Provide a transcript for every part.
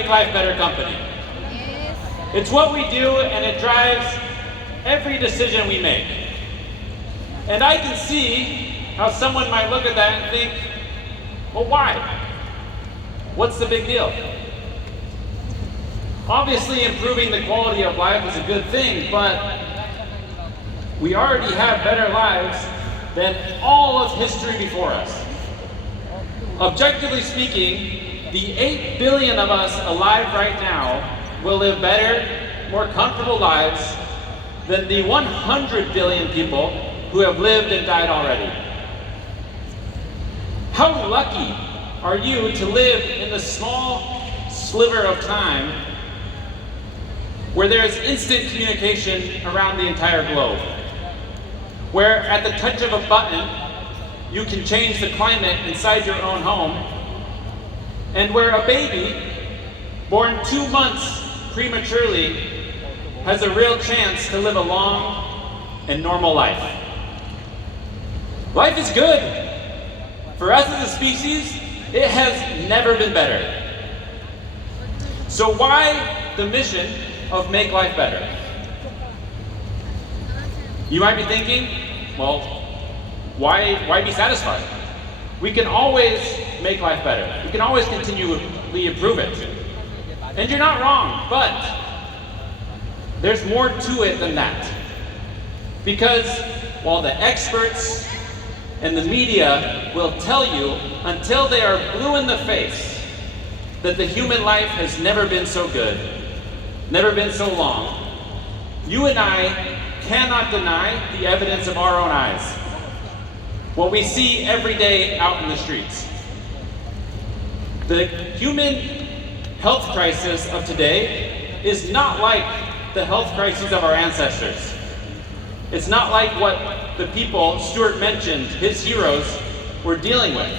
Make Life Better company. It's what we do, and it drives every decision we make. And I can see how someone might look at that and think, well, why? What's the big deal? Obviously, improving the quality of life is a good thing, but we already have better lives than all of history before us. Objectively speaking, the 8 billion of us alive right now will live better, more comfortable lives than the 100 billion people who have lived and died already. How lucky are you to live in the small sliver of time where there is instant communication around the entire globe, where at the touch of a button you can change the climate inside your own home, and where a baby born 2 months prematurely has a real chance to live a long and normal life. Life is good. For us as a species, it has never been better. So why the mission of Make Life Better? You might be thinking, well, why be satisfied? We can always make life better. We can always continually improve it. And you're not wrong, but there's more to it than that. Because while the experts and the media will tell you until they are blue in the face that the human life has never been so good, never been so long, you and I cannot deny the evidence of our own eyes. What we see every day out in the streets. The human health crisis of today is not like the health crises of our ancestors. It's not like what the people Stuart mentioned, his heroes, were dealing with.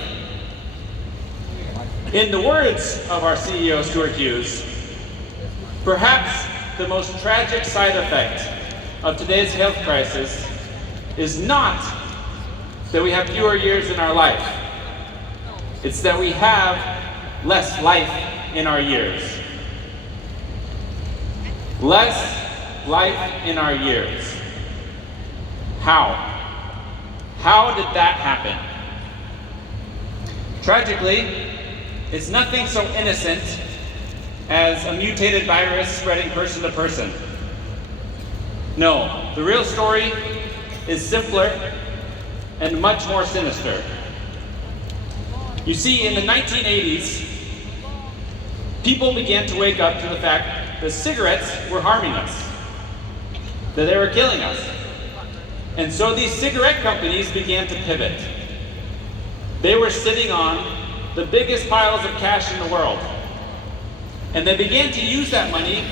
In the words of our CEO, Stuart Hughes, perhaps the most tragic side effect of today's health crisis is not that we have fewer years in our life. It's that we have less life in our years. Less life in our years. How? How did that happen? Tragically, it's nothing so innocent as a mutated virus spreading person to person. No, the real story is simpler and much more sinister. You see, in the 1980s, people began to wake up to the fact that cigarettes were harming us, that they were killing us. And so these cigarette companies began to pivot. They were sitting on the biggest piles of cash in the world. And they began to use that money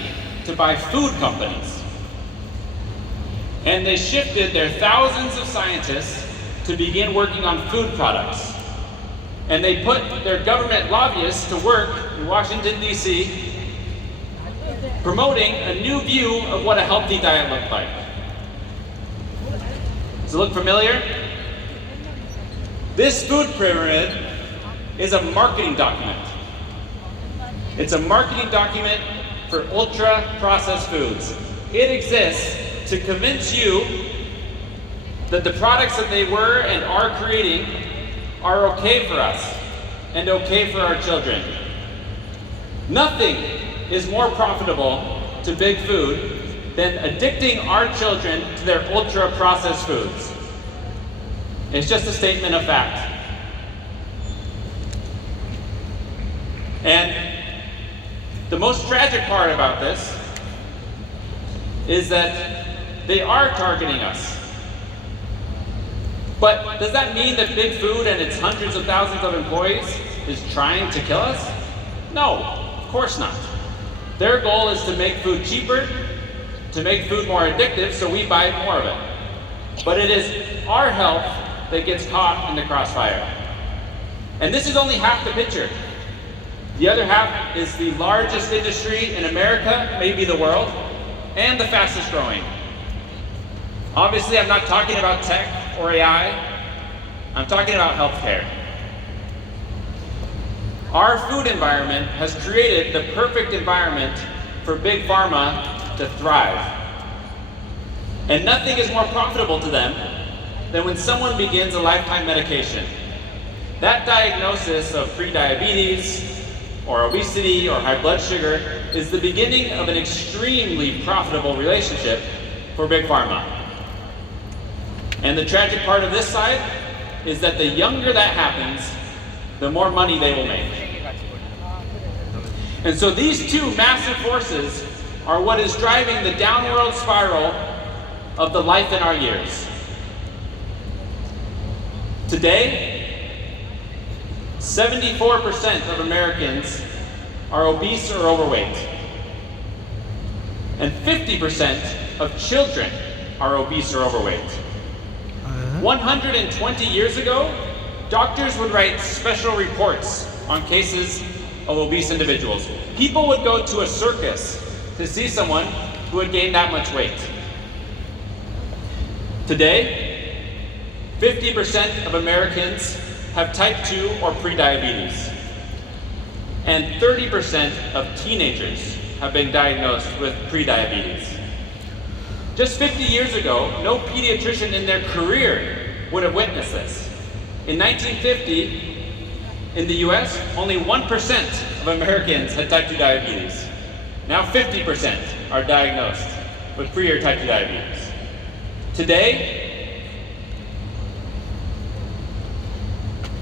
to buy food companies. And they shifted their thousands of scientists to begin working on food products. And they put their government lobbyists to work in Washington, D.C., promoting a new view of what a healthy diet looked like. Does it look familiar? This food pyramid is a marketing document. It's a marketing document for ultra-processed foods. It exists to convince you that the products that they were and are creating are okay for us and okay for our children. Nothing is more profitable to big food than addicting our children to their ultra-processed foods. It's just a statement of fact. And the most tragic part about this is that they are targeting us. But does that mean that big food and its hundreds of thousands of employees is trying to kill us? No, of course not. Their goal is to make food cheaper, to make food more addictive, so we buy more of it. But it is our health that gets caught in the crossfire. And this is only half the picture. The other half is the largest industry in America, maybe the world, and the fastest growing. Obviously, I'm not talking about tech or AI. I'm talking about healthcare. Our food environment has created the perfect environment for Big Pharma to thrive. And nothing is more profitable to them than when someone begins a lifetime medication. That diagnosis of prediabetes, or obesity, or high blood sugar is the beginning of an extremely profitable relationship for Big Pharma. And the tragic part of this side is that the younger that happens, the more money they will make. And so these two massive forces are what is driving the downward spiral of the life in our years. Today, 74% of Americans are obese or overweight. And 50% of children are obese or overweight. 120 years ago, doctors would write special reports on cases of obese individuals. People would go to a circus to see someone who had gained that much weight. Today, 50% of Americans have type 2 or prediabetes. And 30% of teenagers have been diagnosed with prediabetes. Just 50 years ago, no pediatrician in their career would have witnessed this. In 1950, in the US, only 1% of Americans had type 2 diabetes. Now 50% are diagnosed with pre or type 2 diabetes. Today,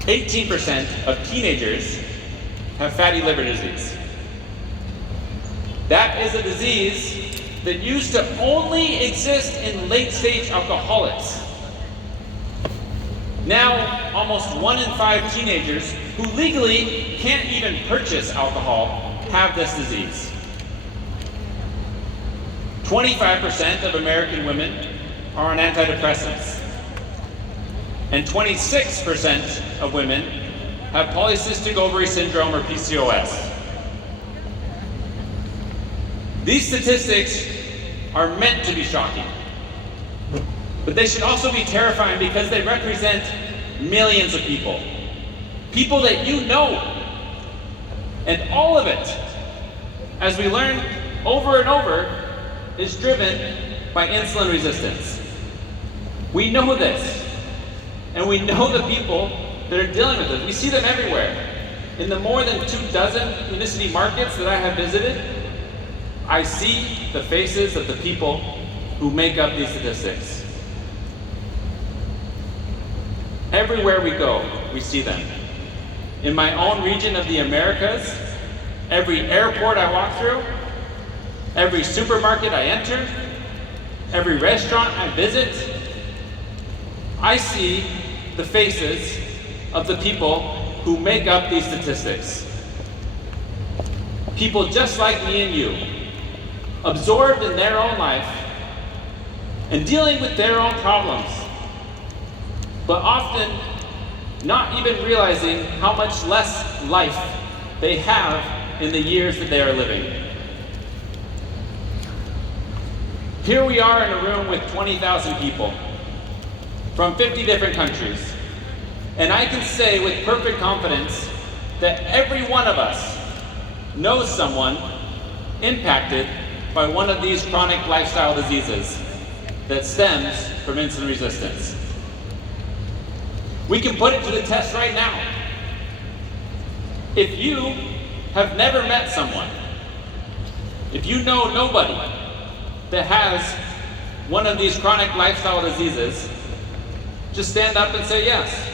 18% of teenagers have fatty liver disease. That is a disease that used to only exist in late-stage alcoholics. Now, almost 1 in 5 teenagers who legally can't even purchase alcohol have this disease. 25% of American women are on antidepressants. And 26% of women have polycystic ovary syndrome or PCOS. These statistics are meant to be shocking, but they should also be terrifying because they represent millions of people. People that you know. And all of it, as we learn over and over, is driven by insulin resistance. We know this, and we know the people that are dealing with it. We see them everywhere. In the more than 24 Unicity markets that I have visited, I see the faces of the people who make up these statistics. Everywhere we go, we see them. In my own region of the Americas, every airport I walk through, every supermarket I enter, every restaurant I visit, I see the faces of the people who make up these statistics. People just like me and you, absorbed in their own life and dealing with their own problems, but often not even realizing how much less life they have in the years that they are living. Here we are in a room with 20,000 people from 50 different countries, and I can say with perfect confidence that every one of us knows someone impacted by one of these chronic lifestyle diseases that stems from insulin resistance. We can put it to the test right now. If you have never met someone, if you know nobody that has one of these chronic lifestyle diseases, just stand up and say yes.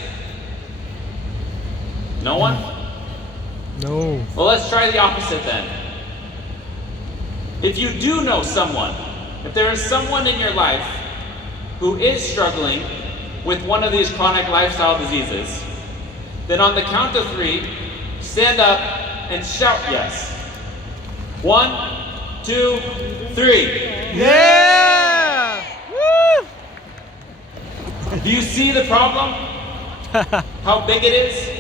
No one? No. Well, let's try the opposite then. If you do know someone, if there is someone in your life who is struggling with one of these chronic lifestyle diseases, then on the count of 3, stand up and shout yes. 1, 2, 3. Yeah! Woo! Do you see the problem? How big it is?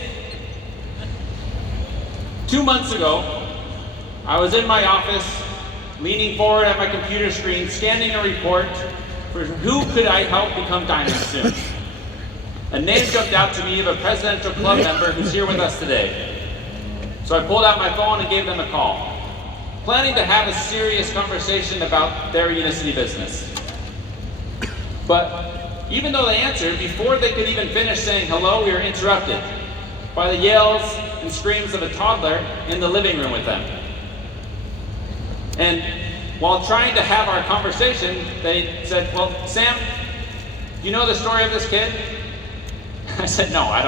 2 months ago, I was in my office, leaning forward at my computer screen, scanning a report for who could I help become diamond soon. A name jumped out to me of a presidential club member who's here with us today. So I pulled out my phone and gave them a call, planning to have a serious conversation about their Unicity business. But even though they answered, before they could even finish saying hello, we were interrupted by the yells and screams of a toddler in the living room with them. And while trying to have our conversation, they said, "Well, Sam, you know the story of this kid?" I said, "No, I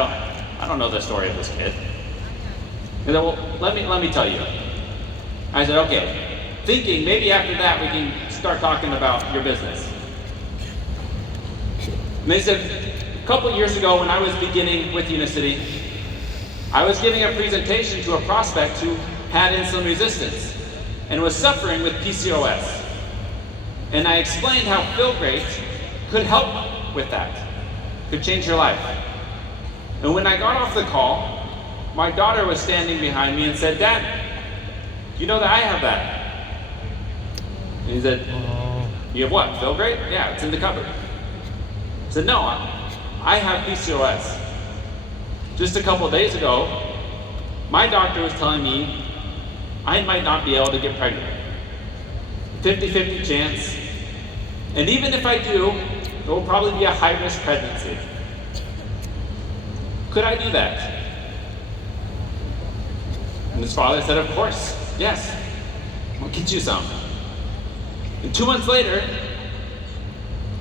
don't know the story of this kid." They said, "Well, let me tell you." I said, "Okay," thinking maybe after that we can start talking about your business. And they said, a couple years ago when I was beginning with Unicity, I was giving a presentation to a prospect who had insulin resistance and was suffering with PCOS. And I explained how Feel-Great could help with that, could change your life. And when I got off the call, my daughter was standing behind me and said, "Dad, you know that I have that?" And he said, "You have what, Feel-Great?" "Yeah, it's in the cupboard." I said, "No, I have PCOS. Just a couple of days ago, my doctor was telling me I might not be able to get pregnant. 50-50 chance. And even if I do, it will probably be a high-risk pregnancy. Could I do that?" And his father said, "Of course, yes. We'll get you some." And 2 months later,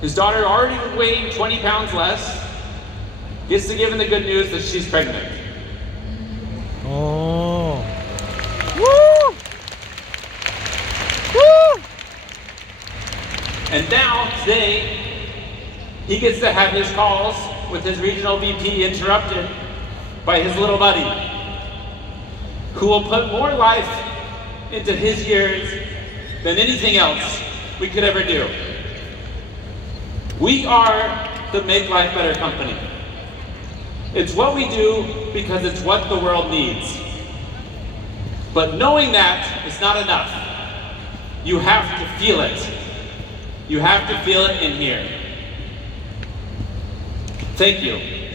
his daughter, already weighing 20 pounds less, gets to give him the good news that she's pregnant. Oh. Woo! Woo! And now, today, he gets to have his calls with his regional VP interrupted by his little buddy, who will put more life into his years than anything else we could ever do. We are the Make Life Better company. It's what we do because it's what the world needs. But knowing that is not enough. You have to feel it. You have to feel it in here. Thank you.